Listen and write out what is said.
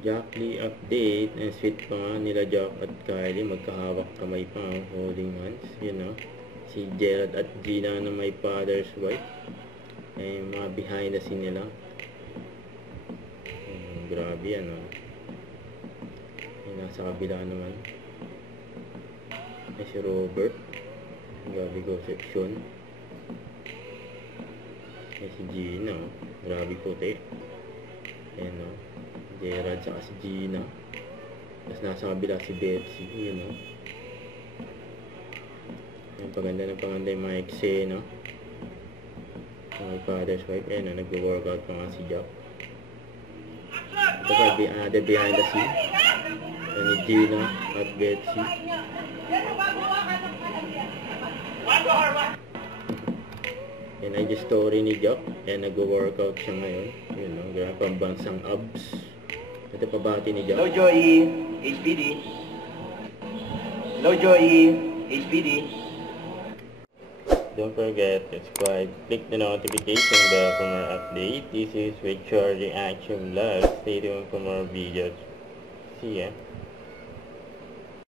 Jack Lee update. And sweet pa nga nila Jack at Kylie. Magkahawak kamay pa ang holding hands. Yun know. Si Gerald at Gina na may father's wife. Ay mga behind the scene nila. Grabe yan Ay nasa kabila naman. Ay si Robert. Grabe go section. Ay si Gina. Grabe puti. Ayan Gerald saka si Gina. Tapos nasa kabila si Betsy. Yun Yung paganda ng paganda yung mga eksena. My father's wife. Ayan nag-workout pa nga si Jack. Ito pa the behind the scene. Ayan ni Gina at Betsy. Yan ay the story ni Jack. Ayan nag-workout siya ngayon. Yun grabe pambansang abs. Ito pabati ni Jack. Hello Joey, HPD. Hello Joey, HPD. Don't forget to subscribe, click the notification bell for more updates. This is Richard Reaction Vlog. Stay tuned for more videos. See ya.